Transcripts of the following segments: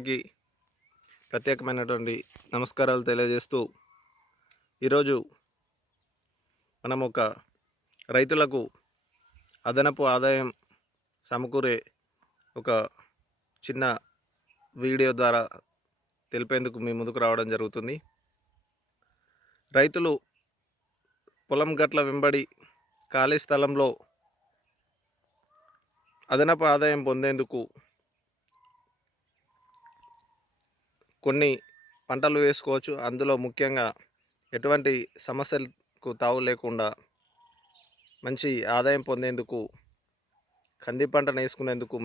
కి ప్రత్యేకమైనటువంటి నమస్కారాలు తెలియజేస్తూ ఈరోజు మనం ఒక రైతులకు అదనపు ఆదాయం సమకూరే ఒక చిన్న వీడియో ద్వారా తెలిపేందుకు మీ ముందుకు రావడం జరుగుతుంది. రైతులు పొలం గట్ల వెంబడి ఖాళీ స్థలంలో అదనపు ఆదాయం పొందేందుకు కొన్ని పంటలు వేసుకోవచ్చు. అందులో ముఖ్యంగా ఎటువంటి సమస్యలకు తావు లేకుండా మంచి ఆదాయం పొందేందుకు కంది పంటను వేసుకునేందుకు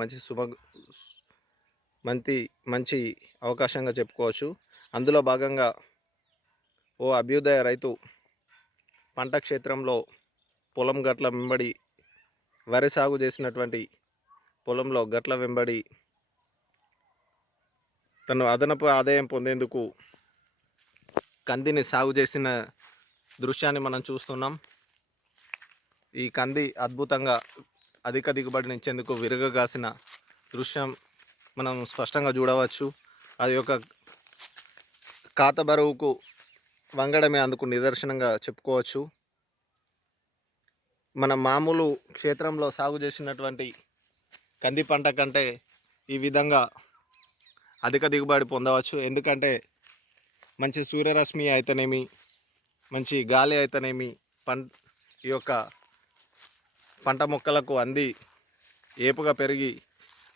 మంచి అవకాశంగా చెప్పుకోవచ్చు. అందులో భాగంగా ఓ అభ్యుదయ రైతు పంట క్షేత్రంలో పొలం గట్ల వెంబడి వరి సాగు చేసినటువంటి పొలంలో గట్ల వెంబడి తను అదనపు ఆదాయం పొందేందుకు కందిని సాగు చేసిన దృశ్యాన్ని మనం చూస్తున్నాం. ఈ కంది అద్భుతంగా అధిక దిగుబడినిచ్చేందుకు విరగగాసిన దృశ్యం మనం స్పష్టంగా చూడవచ్చు. అది ఒక ఖాత బరువుకు వంగడమే అందుకు నిదర్శనంగా చెప్పుకోవచ్చు. మన మామూలు క్షేత్రంలో సాగు చేసినటువంటి కంది పంట కంటే ఈ విధంగా అధిక దిగుబడి పొందవచ్చు. ఎందుకంటే మంచి సూర్యరశ్మి అయితేనేమి, మంచి గాలి అయితేనేమి ఈ యొక్క పంట మొక్కలకు అంది ఏపుగా పెరిగి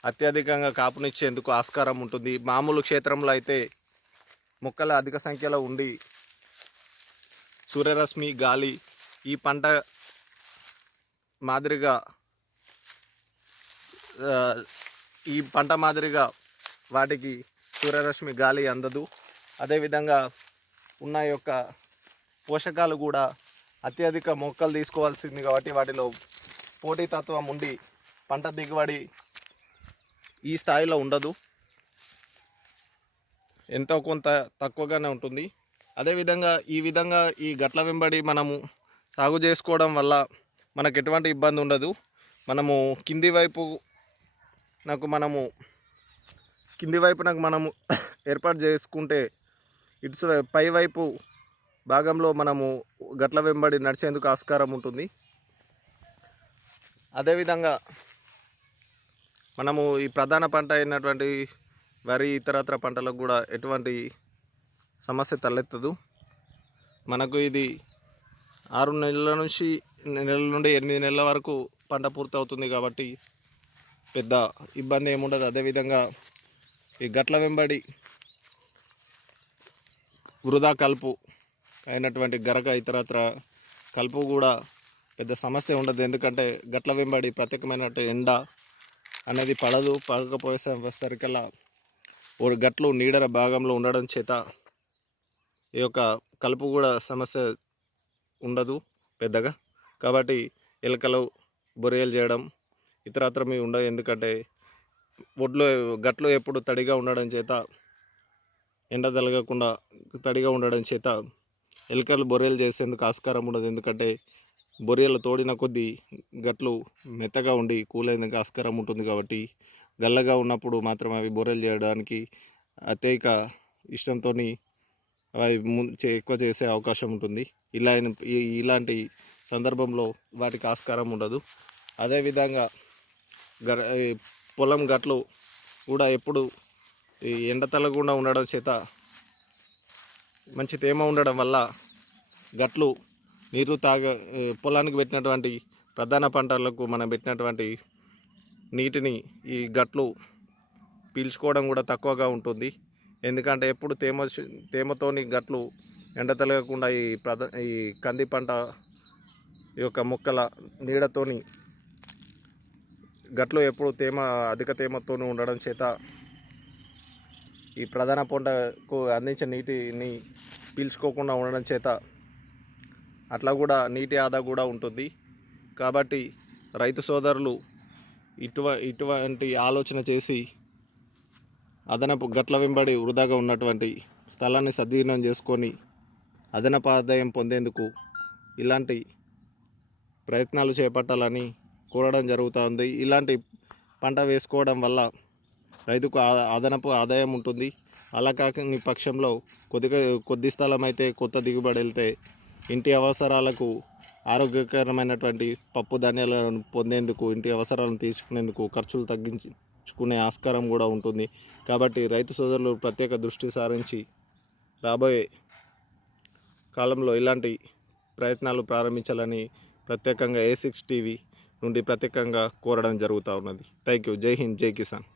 అత్యధికంగా కాపునిచ్చేందుకు ఆస్కారం ఉంటుంది. మామూలు క్షేత్రంలో అయితే మొక్కలు అధిక సంఖ్యలో ఉండి సూర్యరశ్మి గాలి ఈ పంట మాదిరిగా వాటికి సూర్యరశ్మి గాలి అందదు. అదేవిధంగా ఉన్న యొక్క పోషకాలు కూడా అత్యధిక మొక్కలు తీసుకోవాల్సింది కాబట్టి వాటిలో పోటీతత్వం ఉండి పంట దిగుబడి ఈ స్థాయిలో ఉండదు, ఎంతో కొంత తక్కువగానే ఉంటుంది. అదేవిధంగా ఈ గట్ల వెంబడి మనము సాగు చేసుకోవడం వల్ల మనకు ఎటువంటి ఇబ్బంది ఉండదు. మనము కింది వైపునకు మనము ఏర్పాటు చేసుకుంటే ఇటు పై వైపు భాగంలో మనము గట్ల వెంబడి నడిచేందుకు ఆస్కారం ఉంటుంది. అదేవిధంగా మనము ఈ ప్రధాన పంట అయినటువంటి వరి ఇతరత్ర పంటలకు కూడా ఎటువంటి సమస్య తలెత్తదు. మనకు ఇది 6 నెలల నుండి 8 నెలల వరకు పంట పూర్తవుతుంది కాబట్టి పెద్ద ఇబ్బంది ఏముండదు. అదేవిధంగా ఈ గట్ల వెంబడి వృధా కలుపు అయినటువంటి గరక ఇతరత్ర కలుపు కూడా పెద్ద సమస్య ఉండదు. ఎందుకంటే గట్ల వెంబడి ప్రత్యేకమైనటువంటి ఎండ అనేది పడకపోయేసరికల్లా గట్లు నీడర భాగంలో ఉండడం చేత ఈ యొక్క కలుపు కూడా సమస్య ఉండదు పెద్దగా. కాబట్టి ఎలుకలు బొరియలు చేయడం ఇతరత్ర మీ ఉండవు. ఎందుకంటే గట్లు ఎప్పుడు తడిగా ఉండడం చేత, ఎండ తగలకుండా తడిగా ఉండడం చేత ఎలుకలు బొరియలు చేసేందుకు ఆస్కారం ఉండదు. ఎందుకంటే బొరియలు తోడిన కొద్దీ గట్లు మెత్తగా ఉండి కూలేందుకు ఆస్కారం ఉంటుంది. కాబట్టి గల్లగా ఉన్నప్పుడు మాత్రం అవి బొరియలు చేయడానికి అత్యధిక ఇష్టంతో అవి ఎక్కువ చేసే అవకాశం ఉంటుంది. ఇలాంటి సందర్భంలో వాటికి ఆస్కారం ఉండదు. అదేవిధంగా పొలం గట్లు కూడా ఎప్పుడు ఎండ తగలకుండా ఉండడం చేత మంచి తేమ ఉండడం వల్ల గట్లు పొలానికి పెట్టినటువంటి ప్రధాన పంటలకు మనం పెట్టినటువంటి నీటిని ఈ గట్లు పీల్చుకోవడం కూడా తక్కువగా ఉంటుంది. ఎందుకంటే ఎప్పుడు తేమతోని గట్లు ఎండ తగలకుండా ఈ కంది పంట యొక్క మొక్కల నీడతోని గట్లు ఎప్పుడు అధిక తేమతోని ఉండడం చేత ఈ ప్రధాన పంటకు అందించే నీటిని పీల్చుకోకుండా ఉండడం చేత అట్లా కూడా నీటి ఆదా కూడా ఉంటుంది. కాబట్టి రైతు సోదరులు ఇటువంటి ఆలోచన చేసి అదనపు గట్ల వెంబడి వృధాగా ఉన్నటువంటి స్థలాన్ని సద్వినియోగం చేసుకొని అదనపు ఆదాయం పొందేందుకు ఇలాంటి ప్రయత్నాలు చేపట్టాలని కోరడం జరుగుతుంది. ఇలాంటి పంట వేసుకోవడం వల్ల రైతుకు అదనపు ఆదాయం ఉంటుంది. అలా కాని పక్షంలో కొద్ది స్థలం అయితే కొత్త దిగుబడి వెళ్తే ఇంటి అవసరాలకు ఆరోగ్యకరమైనటువంటి పప్పు ధాన్యాలను పొందేందుకు, ఇంటి అవసరాలను తీర్చుకునేందుకు ఖర్చులు తగ్గించుకునే ఆస్కారం కూడా ఉంటుంది. కాబట్టి రైతు సోదరులు ప్రత్యేక దృష్టి సారించి రాబోయే కాలంలో ఇలాంటి ప్రయత్నాలు ప్రారంభించాలని ప్రత్యేకంగా A6 టీవీ నుండి ప్రత్యేకంగా కోరడం జరుగుతూ ఉన్నది. Thank you. జై హింద్, జై కిసాన్.